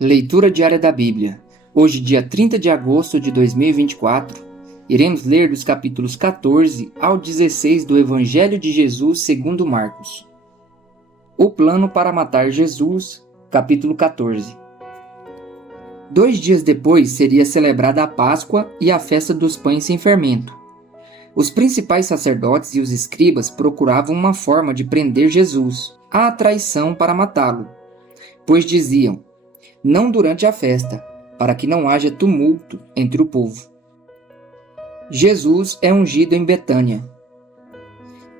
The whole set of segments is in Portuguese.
Leitura diária da Bíblia. Hoje, dia 30 de agosto de 2024, iremos ler dos capítulos 14 ao 16 do Evangelho de Jesus segundo Marcos. O plano para matar Jesus, capítulo 14. 2 dias depois seria celebrada a Páscoa e a festa dos pães sem fermento. Os principais sacerdotes e os escribas procuravam uma forma de prender Jesus, à traição para matá-lo, pois diziam: não durante a festa, para que não haja tumulto entre o povo. Jesus é ungido em Betânia.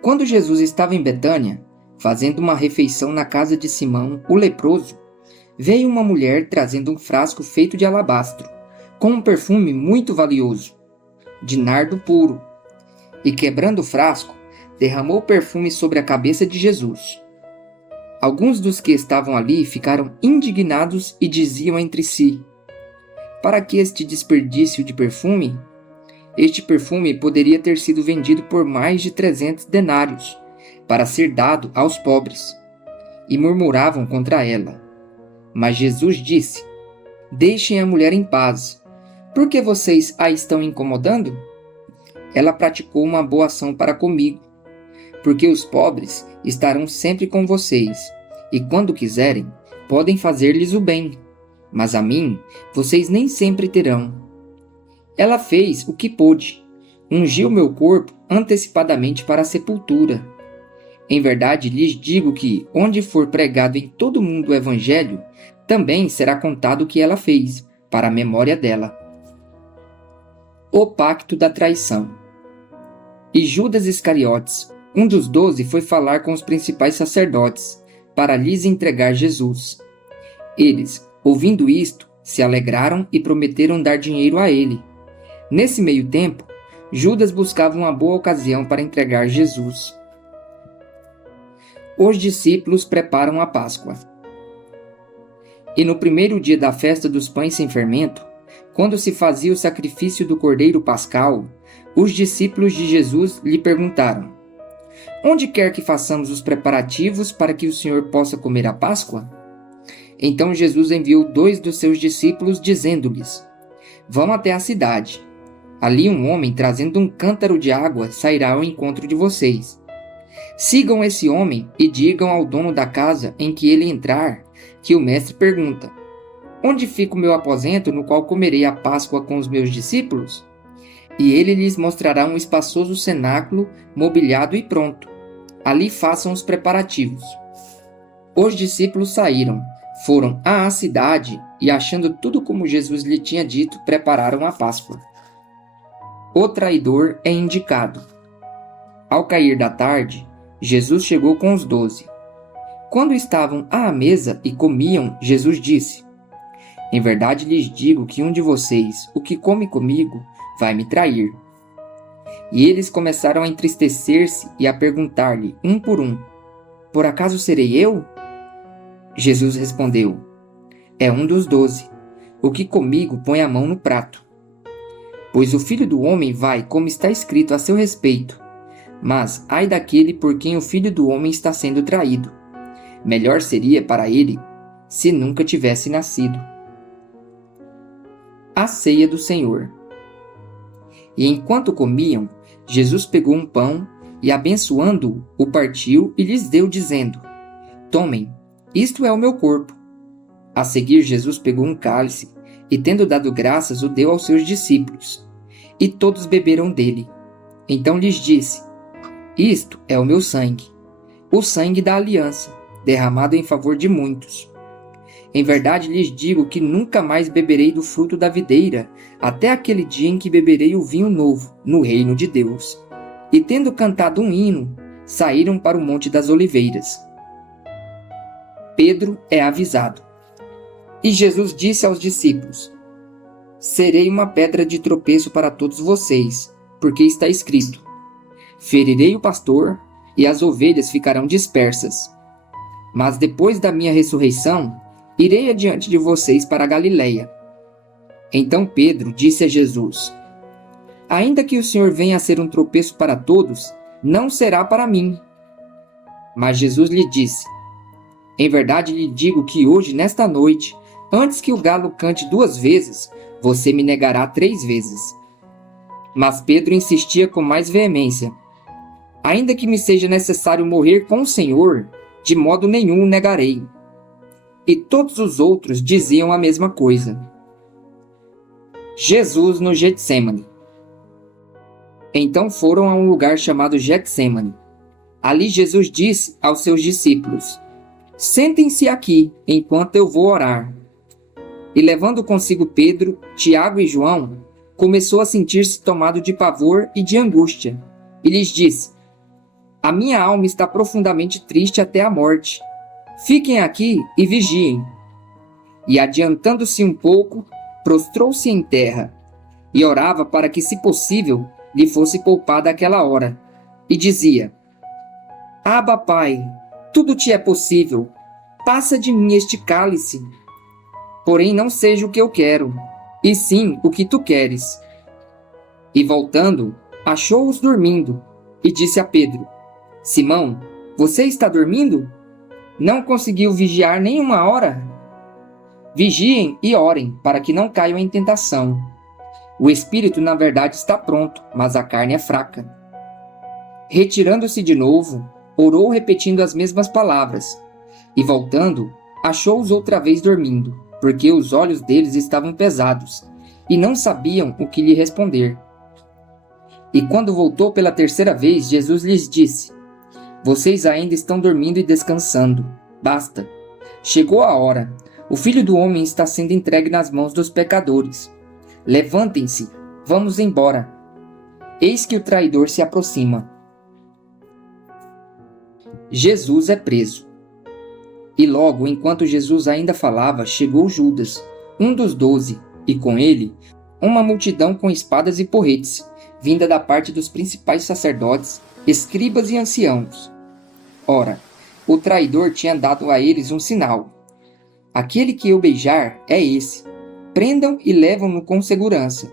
Quando Jesus estava em Betânia, fazendo uma refeição na casa de Simão, o leproso, veio uma mulher trazendo um frasco feito de alabastro, com um perfume muito valioso, de nardo puro, e quebrando o frasco, derramou o perfume sobre a cabeça de Jesus. Alguns dos que estavam ali ficaram indignados e diziam entre si: para que este desperdício de perfume? Este perfume poderia ter sido vendido por mais de 300 denários, para ser dado aos pobres. E murmuravam contra ela. Mas Jesus disse: deixem a mulher em paz. Por que vocês a estão incomodando? Ela praticou uma boa ação para comigo, porque os pobres estarão sempre com vocês, e quando quiserem, podem fazer-lhes o bem, mas a mim vocês nem sempre terão. Ela fez o que pôde, ungiu meu corpo antecipadamente para a sepultura. Em verdade lhes digo que, onde for pregado em todo o mundo o Evangelho, também será contado o que ela fez, para a memória dela. O pacto da traição. E Judas Iscariotes, um dos 12, foi falar com os principais sacerdotes, para lhes entregar Jesus. Eles, ouvindo isto, se alegraram e prometeram dar dinheiro a ele. Nesse meio tempo, Judas buscava uma boa ocasião para entregar Jesus. Os discípulos preparam a Páscoa. E no primeiro dia da festa dos pães sem fermento, quando se fazia o sacrifício do cordeiro pascal, os discípulos de Jesus lhe perguntaram: onde quer que façamos os preparativos para que o Senhor possa comer a Páscoa? Então Jesus enviou 2 dos seus discípulos, dizendo-lhes: vão até a cidade. Ali um homem trazendo um cântaro de água sairá ao encontro de vocês. Sigam esse homem e digam ao dono da casa em que ele entrar que o mestre pergunta: onde fica o meu aposento no qual comerei a Páscoa com os meus discípulos? E ele lhes mostrará um espaçoso cenáculo mobiliado e pronto. Ali façam os preparativos. Os discípulos saíram, foram à cidade e, achando tudo como Jesus lhe tinha dito, prepararam a Páscoa. O traidor é indicado. Ao cair da tarde, Jesus chegou com os 12. Quando estavam à mesa e comiam, Jesus disse: em verdade lhes digo que um de vocês, o que come comigo, vai me trair. E eles começaram a entristecer-se e a perguntar-lhe, um por um: por acaso serei eu? Jesus respondeu: é um dos 12, o que comigo põe a mão no prato. Pois o Filho do Homem vai, como está escrito a seu respeito. Mas ai daquele por quem o Filho do Homem está sendo traído. Melhor seria para ele se nunca tivesse nascido. A ceia do Senhor. E enquanto comiam, Jesus pegou um pão e, abençoando-o, o partiu e lhes deu, dizendo: tomem, isto é o meu corpo. A seguir, Jesus pegou um cálice e, tendo dado graças, o deu aos seus discípulos. E todos beberam dele. Então lhes disse: isto é o meu sangue, o sangue da aliança, derramado em favor de muitos. Em verdade lhes digo que nunca mais beberei do fruto da videira, até aquele dia em que beberei o vinho novo, no reino de Deus. E tendo cantado um hino, saíram para o Monte das Oliveiras. Pedro é avisado. E Jesus disse aos discípulos: serei uma pedra de tropeço para todos vocês, porque está escrito: ferirei o pastor, e as ovelhas ficarão dispersas. Mas depois da minha ressurreição, irei adiante de vocês para a Galileia. Então Pedro disse a Jesus: ainda que o Senhor venha a ser um tropeço para todos, não será para mim. Mas Jesus lhe disse: em verdade lhe digo que hoje, nesta noite, Antes que o galo cante 2 vezes, você me negará 3 vezes. Mas Pedro insistia com mais veemência. Ainda que me seja necessário morrer com o Senhor, de modo nenhum o negarei. E todos os outros diziam a mesma coisa. Jesus no Getsêmani. Então foram a um lugar chamado Getsêmani. Ali Jesus disse aos seus discípulos: Sentem-se aqui, enquanto eu vou orar. E levando consigo Pedro, Tiago e João, começou a sentir-se tomado de pavor e de angústia. E lhes disse: A minha alma está profundamente triste até a morte. Fiquem aqui e vigiem. E adiantando-se um pouco, prostrou-se em terra, e orava para que, se possível, lhe fosse poupada aquela hora. E dizia: Abba, Pai, tudo te é possível. Passa de mim este cálice. Porém não seja o que eu quero, e sim o que tu queres. E voltando, achou-os dormindo, e disse a Pedro: Simão, você está dormindo? Não conseguiu vigiar nem 1 hora? Vigiem e orem, para que não caiam em tentação. O espírito, na verdade, está pronto, mas a carne é fraca. Retirando-se de novo, orou repetindo as mesmas palavras, e voltando, achou-os outra vez dormindo, porque os olhos deles estavam pesados, e não sabiam o que lhe responder. E quando voltou pela 3ª vez, Jesus lhes disse: Vocês ainda estão dormindo e descansando. Basta. Chegou a hora. O Filho do Homem está sendo entregue nas mãos dos pecadores. Levantem-se, vamos embora. Eis que o traidor se aproxima. Jesus é preso. E logo, enquanto Jesus ainda falava, chegou Judas, um dos 12, e com ele, uma multidão com espadas e porretes, vinda da parte dos principais sacerdotes, escribas e anciãos. Ora, o traidor tinha dado a eles um sinal. Aquele que eu beijar é esse. Prendam e levam-no com segurança.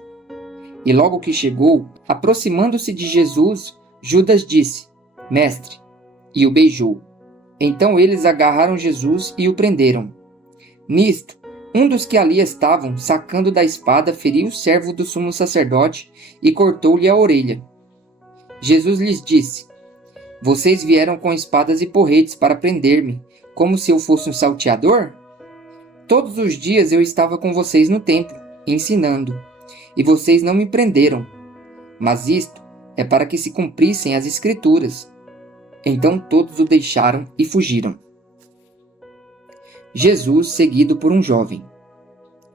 E logo que chegou, aproximando-se de Jesus, Judas disse: Mestre, e o beijou. Então eles agarraram Jesus e o prenderam. Nisto, um dos que ali estavam, sacando da espada, feriu o servo do sumo sacerdote e cortou-lhe a orelha. Jesus lhes disse: Vocês vieram com espadas e porretes para prender-me, como se eu fosse um salteador? Todos os dias eu estava com vocês no templo, ensinando, e vocês não me prenderam. Mas isto é para que se cumprissem as Escrituras. Então todos o deixaram e fugiram. Jesus seguido por um jovem.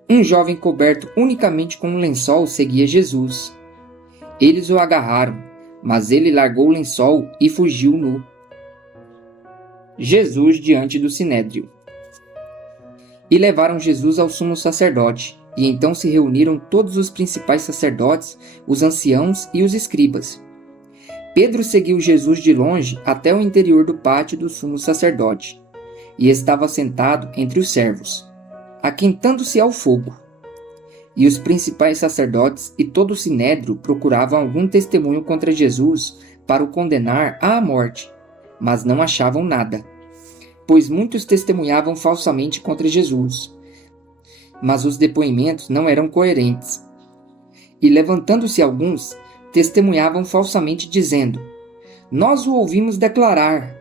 Um jovem coberto unicamente com um lençol seguia Jesus. Eles o agarraram, mas ele largou o lençol e fugiu nu. Jesus diante do Sinédrio. E levaram Jesus ao sumo sacerdote, e então se reuniram todos os principais sacerdotes, os anciãos e os escribas. Pedro seguiu Jesus de longe até o interior do pátio do sumo sacerdote, e estava sentado entre os servos, aquentando-se ao fogo. E os principais sacerdotes e todo o sinédrio procuravam algum testemunho contra Jesus para o condenar à morte, mas não achavam nada, pois muitos testemunhavam falsamente contra Jesus. Mas os depoimentos não eram coerentes. E levantando-se alguns, testemunhavam falsamente, dizendo: Nós o ouvimos declarar: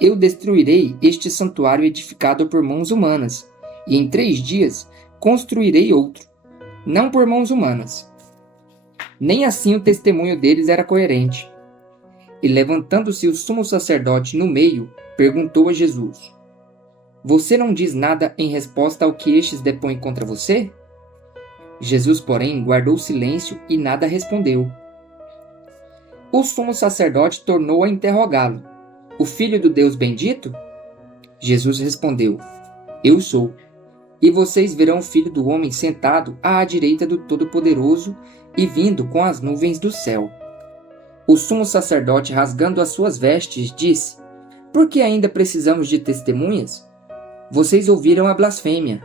Eu destruirei este santuário edificado por mãos humanas, e em 3 dias construirei outro, não por mãos humanas. Nem assim o testemunho deles era coerente. E levantando-se o sumo sacerdote no meio, perguntou a Jesus: Você não diz nada em resposta ao que estes depõem contra você? Jesus, porém, guardou silêncio e nada respondeu. O sumo sacerdote tornou a interrogá-lo: O Filho do Deus bendito? Jesus respondeu: Eu sou. E vocês verão o Filho do Homem sentado à direita do Todo-Poderoso e vindo com as nuvens do céu. O sumo sacerdote, rasgando as suas vestes, disse: Por que ainda precisamos de testemunhas? Vocês ouviram a blasfêmia.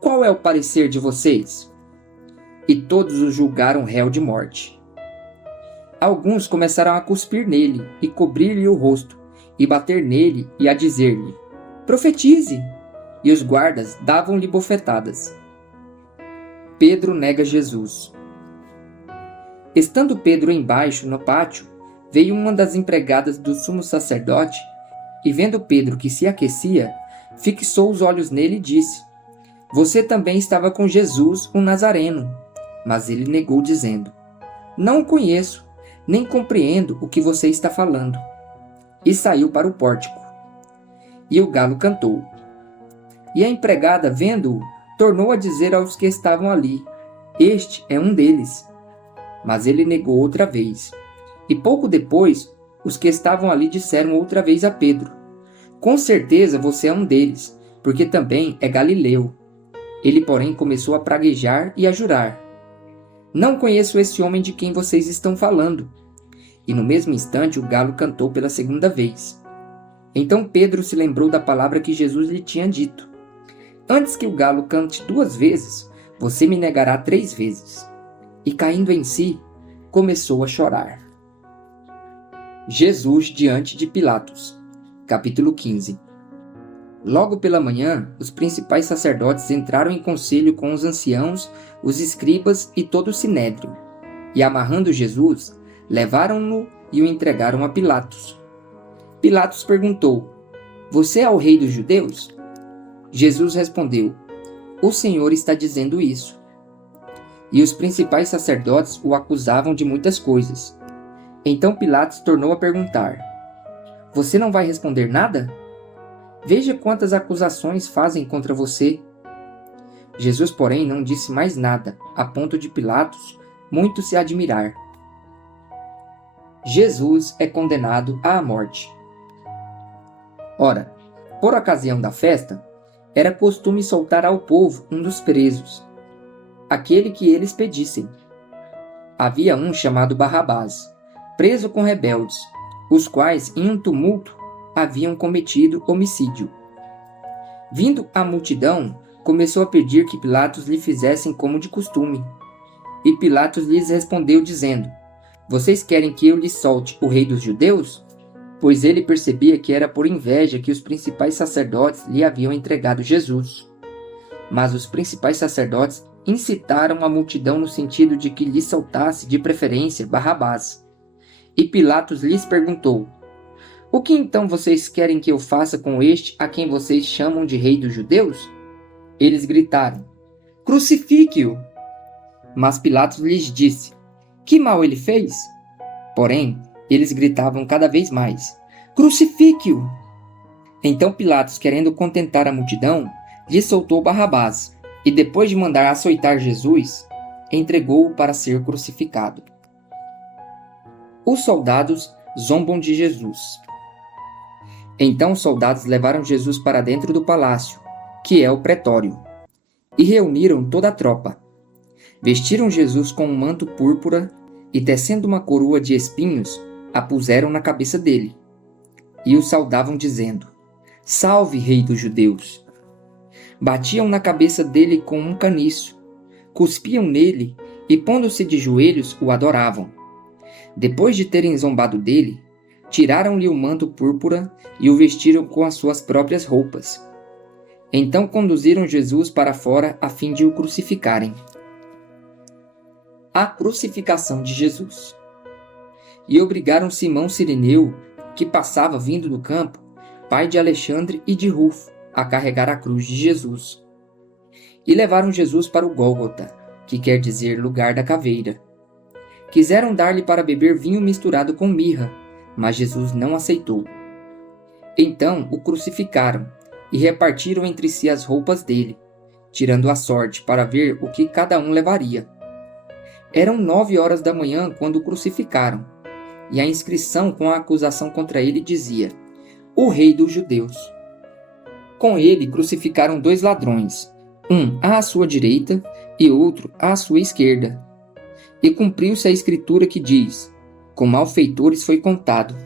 Qual é o parecer de vocês? E todos o julgaram réu de morte. Alguns começaram a cuspir nele e cobrir-lhe o rosto, e bater nele e a dizer-lhe: Profetize! e os guardas davam-lhe bofetadas. Pedro nega Jesus. Estando Pedro embaixo no pátio, veio uma das empregadas do sumo sacerdote, e vendo Pedro que se aquecia, fixou os olhos nele e disse: Você também estava com Jesus, o Nazareno. Mas ele negou, dizendo: Não o conheço, nem compreendo o que você está falando. E saiu para o pórtico. E o galo cantou. E a empregada, vendo-o, tornou a dizer aos que estavam ali: Este é um deles. Mas ele negou outra vez. E pouco depois, os que estavam ali disseram outra vez a Pedro: Com certeza você é um deles, porque também é galileu. Ele, porém, começou a praguejar e a jurar: Não conheço esse homem de quem vocês estão falando. E no mesmo instante o galo cantou pela segunda vez. Então Pedro se lembrou da palavra que Jesus lhe tinha dito: Antes que o galo cante 2 vezes, você me negará 3 vezes. E caindo em si, começou a chorar. Jesus diante de Pilatos. Capítulo 15. Logo pela manhã, os principais sacerdotes entraram em conselho com os anciãos, os escribas e todo o sinédrio. E amarrando Jesus, levaram-no e o entregaram a Pilatos. Pilatos perguntou: Você é o rei dos judeus? Jesus respondeu: O Senhor está dizendo isso. E os principais sacerdotes o acusavam de muitas coisas. Então Pilatos tornou a perguntar: Você não vai responder nada? Veja quantas acusações fazem contra você. Jesus, porém, não disse mais nada, a ponto de Pilatos muito se admirar. Jesus é condenado à morte. Ora, por ocasião da festa, era costume soltar ao povo um dos presos, aquele que eles pedissem. Havia um chamado Barrabás, preso com rebeldes, os quais, em um tumulto, haviam cometido homicídio. Vindo a multidão, começou a pedir que Pilatos lhe fizessem como de costume. E Pilatos lhes respondeu, dizendo: Vocês querem que eu lhes solte o rei dos judeus? Pois ele percebia que era por inveja que os principais sacerdotes lhe haviam entregado Jesus. Mas os principais sacerdotes incitaram a multidão no sentido de que lhe soltasse, de preferência, Barrabás. E Pilatos lhes perguntou: O que então vocês querem que eu faça com este a quem vocês chamam de rei dos judeus? Eles gritaram: Crucifique-o! Mas Pilatos lhes disse: Que mal ele fez? Porém, eles gritavam cada vez mais: Crucifique-o! Então Pilatos, querendo contentar a multidão, lhe soltou Barrabás, e depois de mandar açoitar Jesus, entregou-o para ser crucificado. Os soldados zombam de Jesus. Então os soldados levaram Jesus para dentro do palácio, que é o pretório, e reuniram toda a tropa. Vestiram Jesus com um manto púrpura e, tecendo uma coroa de espinhos, a puseram na cabeça dele. E o saudavam, dizendo: Salve, rei dos judeus! Batiam na cabeça dele com um caniço, cuspiam nele e, pondo-se de joelhos, o adoravam. Depois de terem zombado dele, tiraram-lhe o manto púrpura e o vestiram com as suas próprias roupas. Então conduziram Jesus para fora a fim de o crucificarem. A crucificação de Jesus. E obrigaram Simão Cireneu, que passava vindo do campo, pai de Alexandre e de Rufo, a carregar a cruz de Jesus. E levaram Jesus para o Gólgota, que quer dizer lugar da caveira. Quiseram dar-lhe para beber vinho misturado com mirra, mas Jesus não aceitou. Então o crucificaram e repartiram entre si as roupas dele, tirando a sorte para ver o que cada um levaria. Eram 9 horas da manhã quando o crucificaram, e a inscrição com a acusação contra ele dizia: O Rei dos Judeus. Com ele crucificaram 2 ladrões, um à sua direita e outro à sua esquerda. E cumpriu-se a escritura que diz: Com malfeitores foi contado.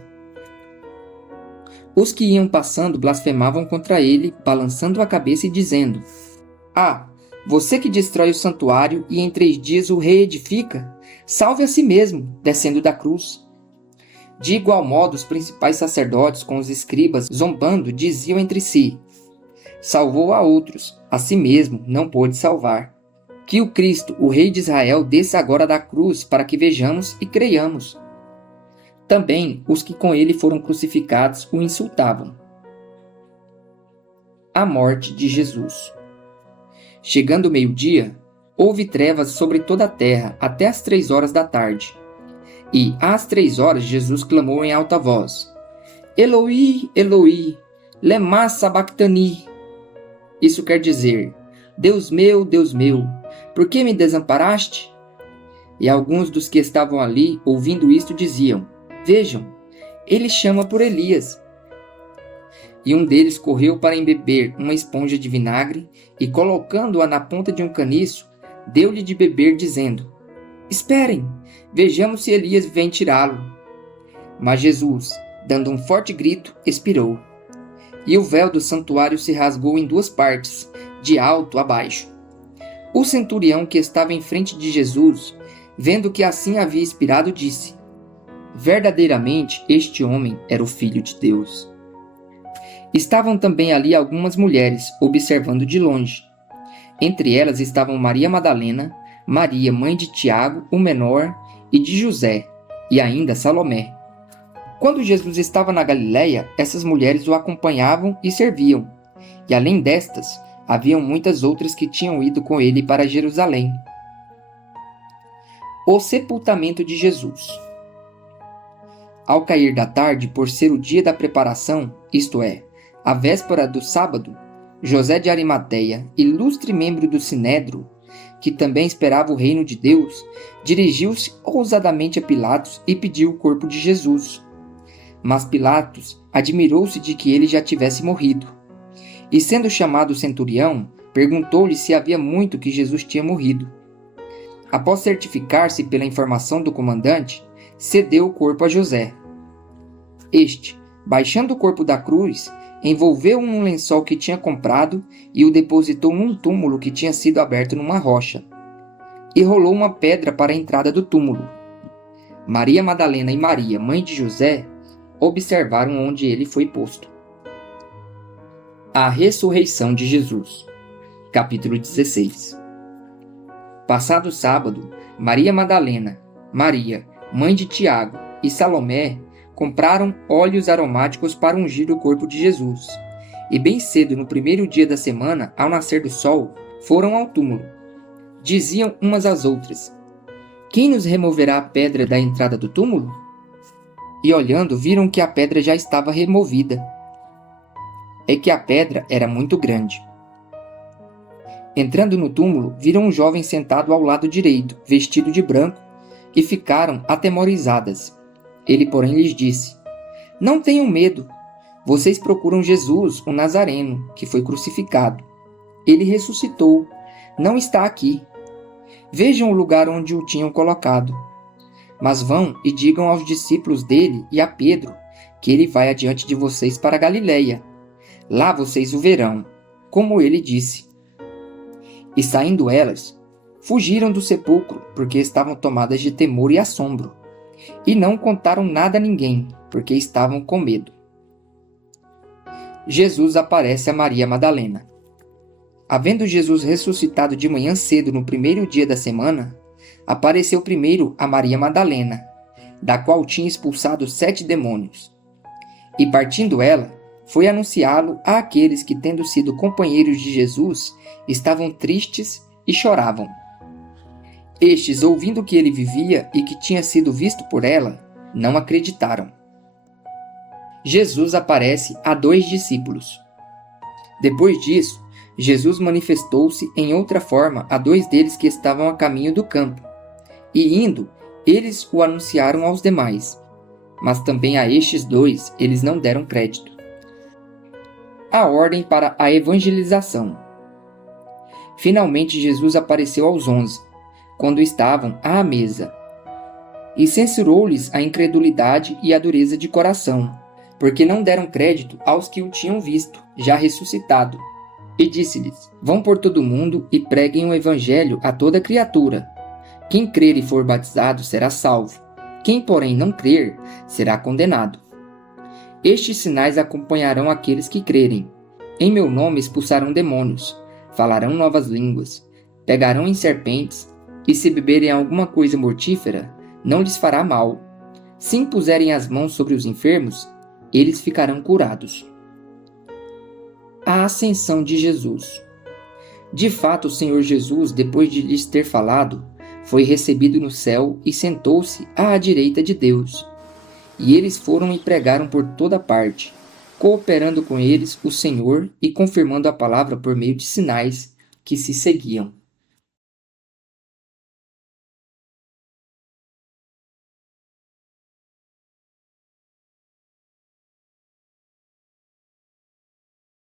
Os que iam passando blasfemavam contra ele, balançando a cabeça e dizendo: Ah, você que destrói o santuário e em 3 dias o reedifica, salve a si mesmo, descendo da cruz. De igual modo, os principais sacerdotes com os escribas, zombando, diziam entre si: Salvou a outros, a si mesmo não pôde salvar. Que o Cristo, o Rei de Israel, desça agora da cruz para que vejamos e creiamos. Também os que com ele foram crucificados o insultavam. A morte de Jesus. Chegando o meio-dia, houve trevas sobre toda a terra até as 3 horas da tarde. E, às 3 horas, Jesus clamou em alta voz: Eloi, Eloi, lema sabachthani. Isso quer dizer: Deus meu, por que me desamparaste? E alguns dos que estavam ali, ouvindo isto, diziam: Vejam, ele chama por Elias. E um deles correu para embeber uma esponja de vinagre e, colocando-a na ponta de um caniço, deu-lhe de beber, dizendo: Esperem, vejamos se Elias vem tirá-lo. Mas Jesus, dando um forte grito, expirou. E o véu do santuário se rasgou em 2 partes, de alto a baixo. O centurião que estava em frente de Jesus, vendo que assim havia expirado, disse: Verdadeiramente este homem era o Filho de Deus. Estavam também ali algumas mulheres, observando de longe. Entre elas estavam Maria Madalena, Maria, mãe de Tiago, o menor, e de José, e ainda Salomé. Quando Jesus estava na Galiléia, essas mulheres o acompanhavam e serviam, e além destas, haviam muitas outras que tinham ido com ele para Jerusalém. O sepultamento de Jesus. Ao cair da tarde, por ser o dia da preparação, isto é, a véspera do sábado, José de Arimateia, ilustre membro do Sinédrio, que também esperava o reino de Deus, dirigiu-se ousadamente a Pilatos e pediu o corpo de Jesus. Mas Pilatos admirou-se de que ele já tivesse morrido. E sendo chamado o centurião, perguntou-lhe se havia muito que Jesus tinha morrido. Após certificar-se pela informação do comandante, cedeu o corpo a José. Este, baixando o corpo da cruz, envolveu-o num lençol que tinha comprado e o depositou num túmulo que tinha sido aberto numa rocha. E rolou uma pedra para a entrada do túmulo. Maria Madalena e Maria, mãe de José, observaram onde ele foi posto. A ressurreição de Jesus. Capítulo 16. Passado o sábado, Maria Madalena, Maria, mãe de Tiago, e Salomé compraram óleos aromáticos para ungir o corpo de Jesus. E bem cedo, no primeiro dia da semana, ao nascer do sol, foram ao túmulo. Diziam umas às outras: Quem nos removerá a pedra da entrada do túmulo? E olhando, viram que a pedra já estava removida. É que a pedra era muito grande. Entrando no túmulo, viram um jovem sentado ao lado direito, vestido de branco, e ficaram atemorizadas. Ele, porém, lhes disse: Não tenham medo. Vocês procuram Jesus, o Nazareno, que foi crucificado. Ele ressuscitou. Não está aqui. Vejam o lugar onde o tinham colocado. Mas vão e digam aos discípulos dele e a Pedro que ele vai adiante de vocês para a Galiléia. Lá vocês o verão, como ele disse. E saindo elas, fugiram do sepulcro, porque estavam tomadas de temor e assombro. E não contaram nada a ninguém, porque estavam com medo. Jesus aparece a Maria Madalena. Havendo Jesus ressuscitado de manhã cedo no primeiro dia da semana, apareceu primeiro a Maria Madalena, da qual tinha expulsado 7 demônios. E partindo ela, foi anunciá-lo àqueles que, tendo sido companheiros de Jesus, estavam tristes e choravam. Estes, ouvindo que ele vivia e que tinha sido visto por ela, não acreditaram. Jesus aparece a 2 discípulos. Depois disso, Jesus manifestou-se em outra forma a 2 deles que estavam a caminho do campo. E indo, eles o anunciaram aos demais. Mas também a estes 2 eles não deram crédito. A ordem para a evangelização. Finalmente Jesus apareceu aos 11, quando estavam à mesa, e censurou-lhes a incredulidade e a dureza de coração, porque não deram crédito aos que o tinham visto, já ressuscitado. E disse-lhes: Vão por todo o mundo e preguem o evangelho a toda criatura. Quem crer e for batizado será salvo. Quem, porém, não crer, será condenado. Estes sinais acompanharão aqueles que crerem. Em meu nome expulsarão demônios, falarão novas línguas, pegarão em serpentes, e se beberem alguma coisa mortífera, não lhes fará mal. Se impuserem as mãos sobre os enfermos, eles ficarão curados. A ascensão de Jesus. De fato, o Senhor Jesus, depois de lhes ter falado, foi recebido no céu e sentou-se à direita de Deus. E eles foram e pregaram por toda parte, cooperando com eles o Senhor e confirmando a palavra por meio de sinais que se seguiam.